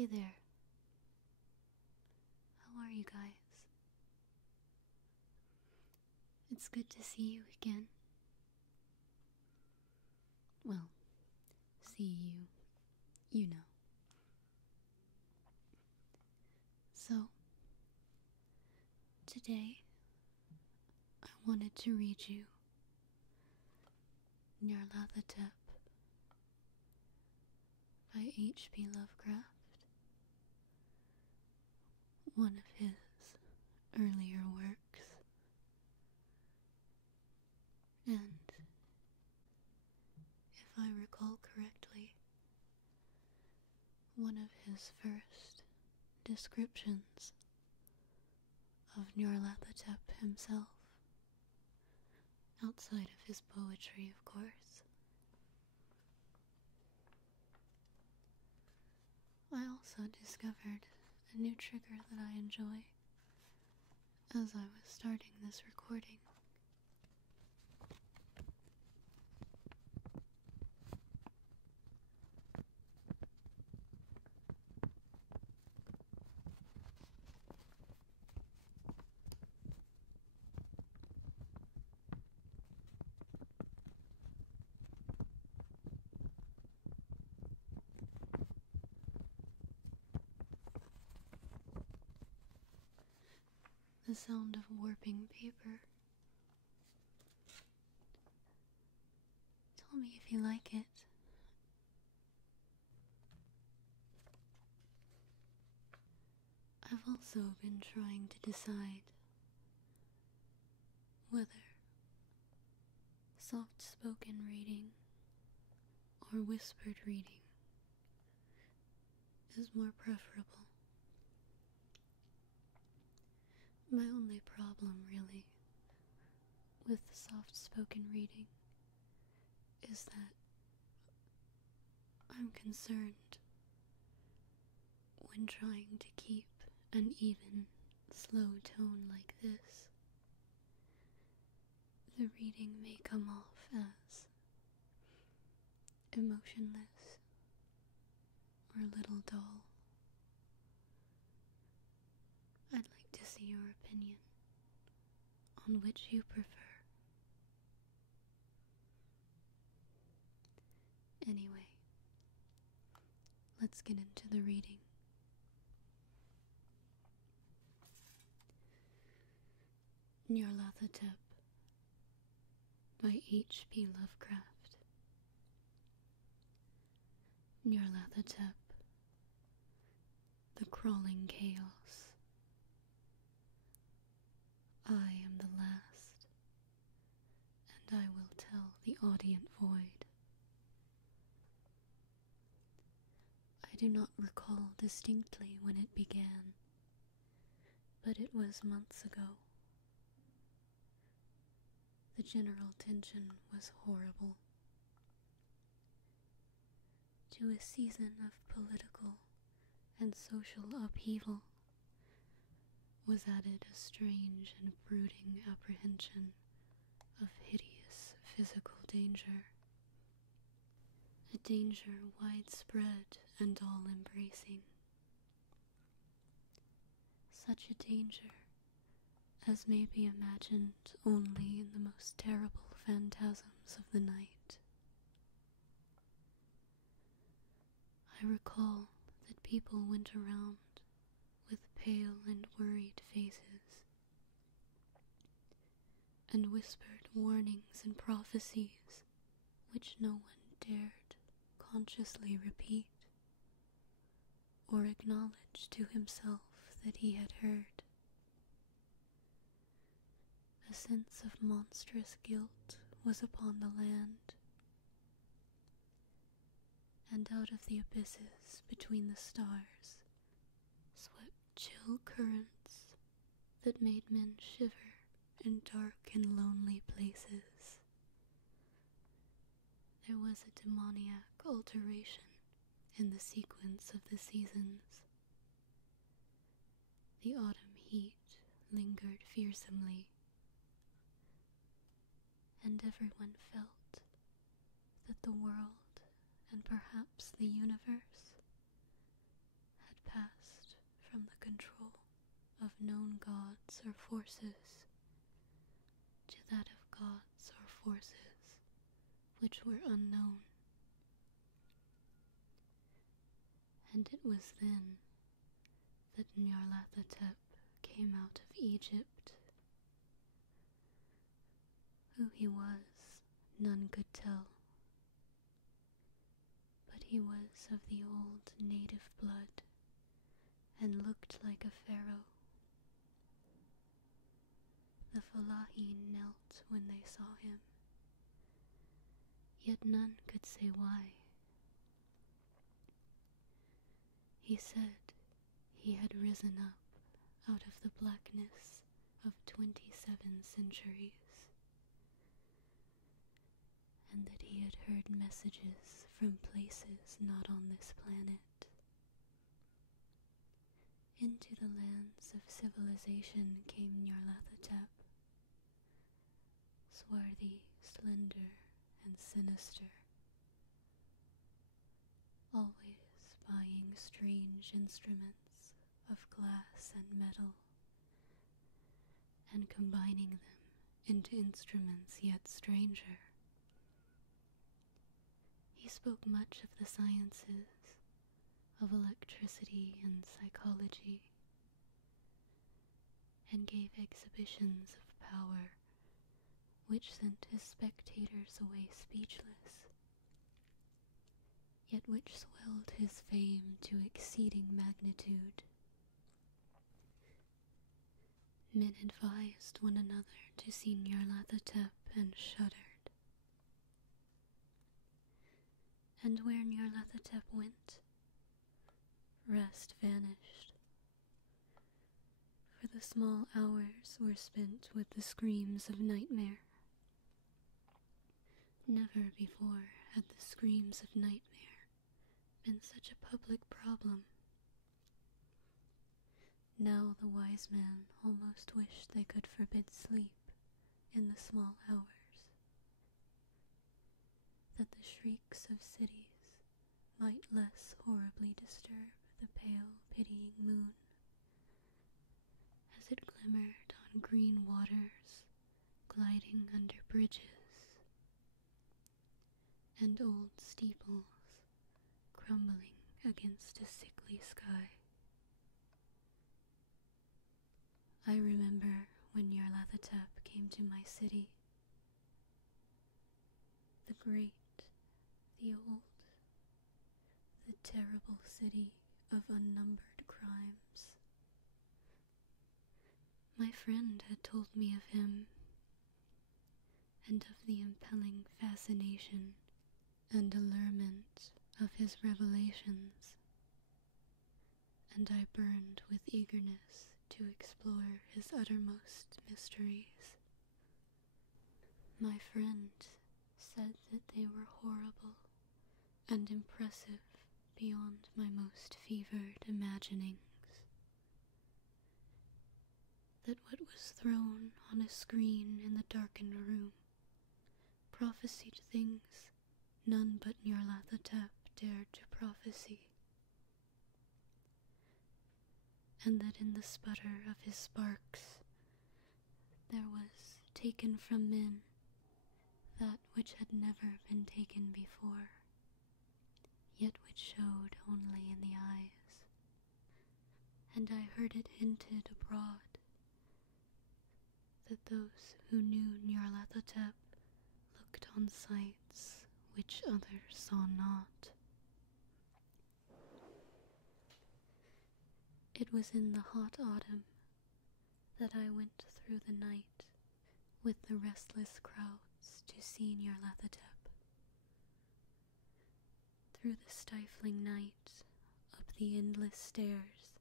Hey there. How are you guys? It's good to see you again. Well, see you, you know. So, today, I wanted to read you Nyarlathotep by H.P. Lovecraft, one of his earlier works. And if I recall correctly, one of his first descriptions of Nyarlathotep himself, outside of his poetry, of course. I also discovered a new trigger that I enjoy as I was starting this recording. The sound of warping paper. Tell me if you like it. I've also been trying to decide whether soft-spoken reading or whispered reading is more preferable. My only problem, really, with soft-spoken reading is that I'm concerned when trying to keep an even, slow tone like this, the reading may come off as emotionless or a little dull. I'd like to see your opinion on which you prefer. Anyway, let's get into the reading. Nyarlathotep by H.P. Lovecraft. Nyarlathotep, the crawling chaos. I am the last, and I will tell the audient void. I do not recall distinctly when it began, but it was months ago. The general tension was horrible. To a season of political and social upheaval was added a strange and brooding apprehension of hideous physical danger. A danger widespread and all-embracing. Such a danger as may be imagined only in the most terrible phantasms of the night. I recall that people went around with pale and worried faces, and whispered warnings and prophecies which no one dared consciously repeat, or acknowledge to himself that he had heard. A sense of monstrous guilt was upon the land, and out of the abysses between the stars swept chill currents that made men shiver in dark and lonely places. There was a demoniac alteration in the sequence of the seasons. The autumn heat lingered fearsomely, and everyone felt that the world, and perhaps the universe, had gods or forces to that of gods or forces which were unknown. And it was then that Nyarlathotep came out of Egypt. Who he was, none could tell, but he was of the old native blood and looked like a pharaoh. The Fellahi knelt when they saw him, yet none could say why. He said he had risen up out of the blackness of 27 centuries, and that he had heard messages from places not on this planet. Into the lands of civilization came Nyarlathotep, swarthy, slender, and sinister, always buying strange instruments of glass and metal, and combining them into instruments yet stranger. He spoke much of the sciences, of electricity and psychology, and gave exhibitions of power which sent his spectators away speechless, yet which swelled his fame to exceeding magnitude. Men advised one another to see Nyarlathotep and shuddered. And where Nyarlathotep went, rest vanished, for the small hours were spent with the screams of nightmare. Never before had the screams of nightmare been such a public problem. Now the wise man almost wished they could forbid sleep in the small hours, that the shrieks of cities might less horribly disturb the pale, pitying moon as it glimmered on green waters gliding under bridges and old steeples crumbling against a sickly sky. I remember when Nyarlathotep came to my city, the great, the old, the terrible city of unnumbered crimes. My friend had told me of him, and of the impelling fascination and allurement of his revelations, and I burned with eagerness to explore his uttermost mysteries. My friend said that they were horrible and impressive beyond my most fevered imaginings, that what was thrown on a screen in the darkened room prophesied things none but Nyarlathotep dared to prophesy, and that in the sputter of his sparks there was taken from men that which had never been taken before, yet which showed only in the eyes, and I heard it hinted abroad that those who knew Nyarlathotep looked on sights which others saw not. It was in the hot autumn that I went through the night with the restless crowds to see Nyarlathotep. Through the stifling night, up the endless stairs,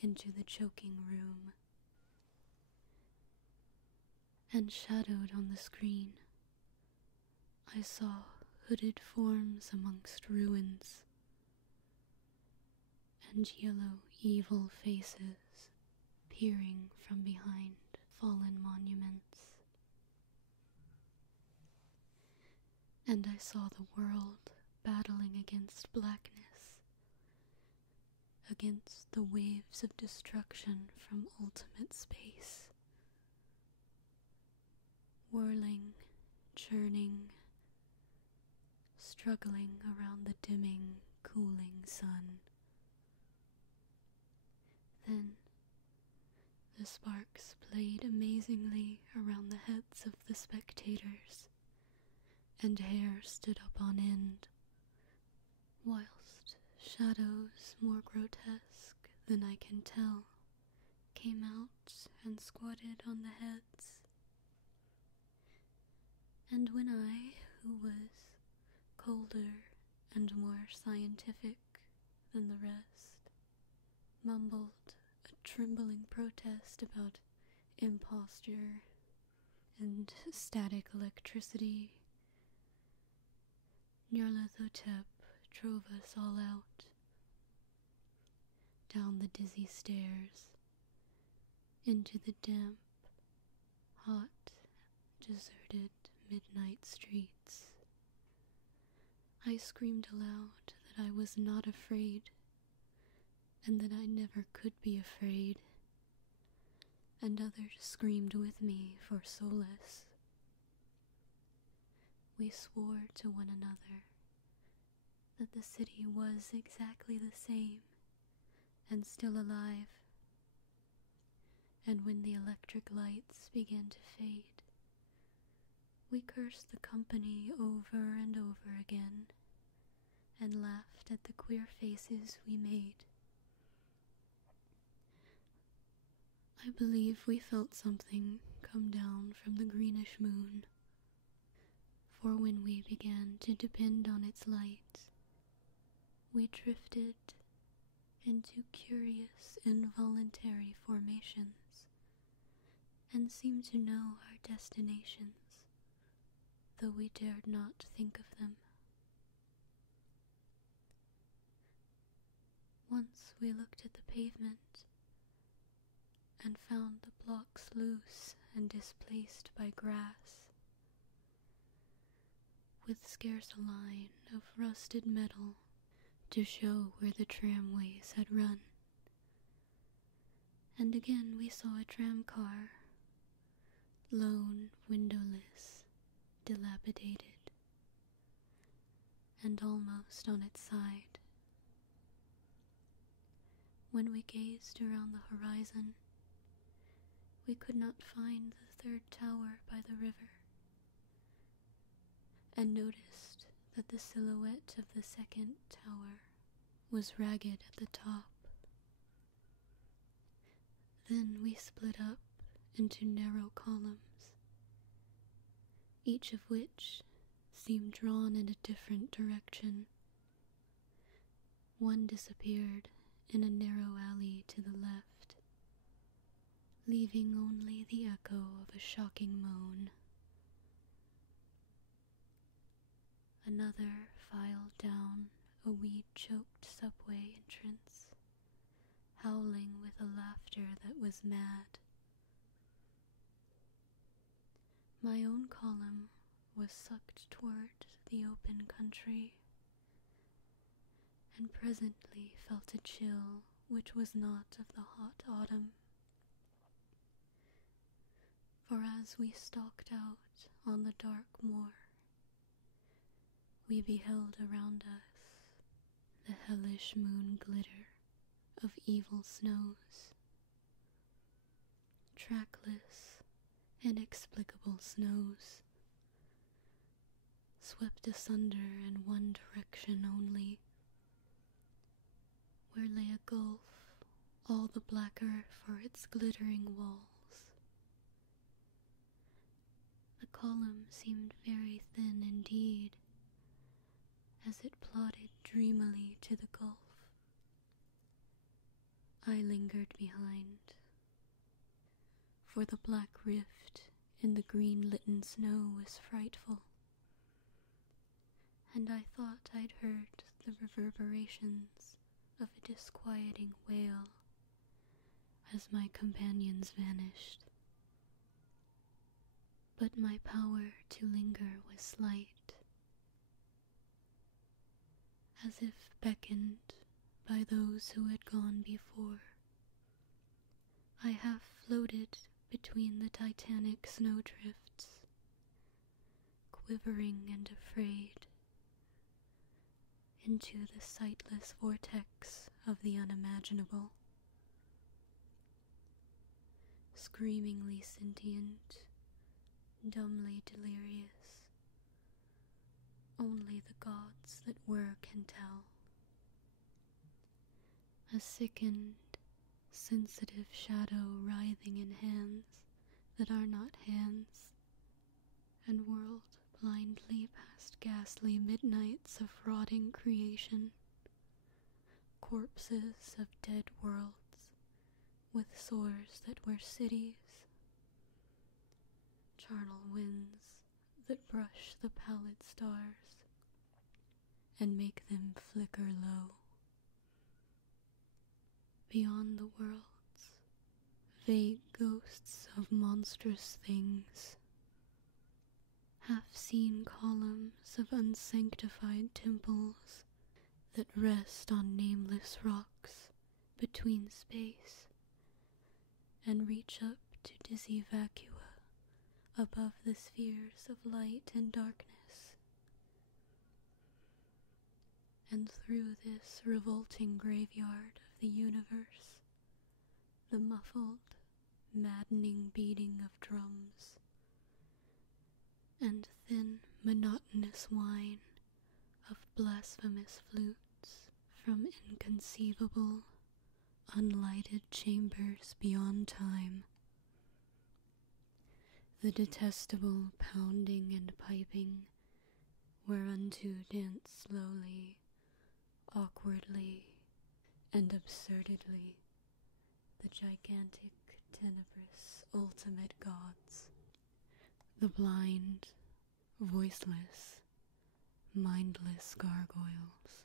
into the choking room. And shadowed on the screen, I saw hooded forms amongst ruins, and yellow, evil faces peering from behind fallen monuments. And I saw the world battling against blackness, a against the waves of destruction from ultimate space, whirling, churning, struggling around the dimming, cooling sun. Then the sparks played amazingly around the heads of the spectators, and hair stood up on end, whilst shadows more grotesque than I can tell came out and squatted on the heads. And when I, who was colder and more scientific than the rest, mumbled a trembling protest about imposture and static electricity, Nyarlathotep drove us all out, down the dizzy stairs, into the damp, hot, deserted midnight streets. I screamed aloud that I was not afraid, and that I never could be afraid, and others screamed with me for solace. We swore to one another that the city was exactly the same and still alive, and when the electric lights began to fade, we cursed the company over and over again, and laughed at the queer faces we made. I believe we felt something come down from the greenish moon, for when we began to depend on its light, we drifted into curious, involuntary formations, and seemed to know our destinations, though we dared not think of them. Once we looked at the pavement and found the blocks loose and displaced by grass, with scarce a line of rusted metal to show where the tramways had run. And again we saw a tram car, lone, windowless, dilapidated, and almost on its side. When we gazed around the horizon, we could not find the third tower by the river, and noticed that the silhouette of the second tower was ragged at the top. Then we split up into narrow columns, each of which seemed drawn in a different direction. One disappeared in a narrow alley to the left, leaving only the echo of a shocking moan. Another filed down a weed-choked subway entrance, howling with a laughter that was mad. My own column was sucked toward the open country, and presently felt a chill which was not of the hot autumn. For as we stalked out on the dark moor, we beheld around us the hellish moon glitter of evil snows, trackless, inexplicable snows, swept asunder in one direction only, where lay a gulf all the blacker for its glittering walls. The column seemed very thin indeed, as it plodded dreamily to the gulf. I lingered behind, for the black rift in the green-litten snow was frightful, and I thought I'd heard the reverberations of a disquieting wail as my companions vanished. But my power to linger was slight, as if beckoned by those who had gone before. I half floated between the titanic snowdrifts, quivering and afraid, into the sightless vortex of the unimaginable, screamingly sentient, dumbly delirious. Only the gods that were can tell. A sickened, sensitive shadow writhing in hands that are not hands, and whirled blindly past ghastly midnights of rotting creation, corpses of dead worlds with sores that were cities, charnel winds that brush the pallid stars and make them flicker low. Beyond the worlds, vague ghosts of monstrous things, half-seen columns of unsanctified temples that rest on nameless rocks between space and reach up to dizzy vacua above the spheres of light and darkness. And through this revolting graveyard of the universe, the muffled, maddening beating of drums and thin, monotonous whine of blasphemous flutes from inconceivable, unlighted chambers beyond time. The detestable pounding and piping whereunto dance slowly, awkwardly, and absurdly the gigantic, tenebrous, ultimate gods, the blind, voiceless, mindless gargoyles,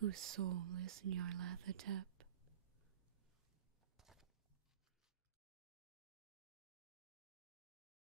whose soul is Nyarlathotep,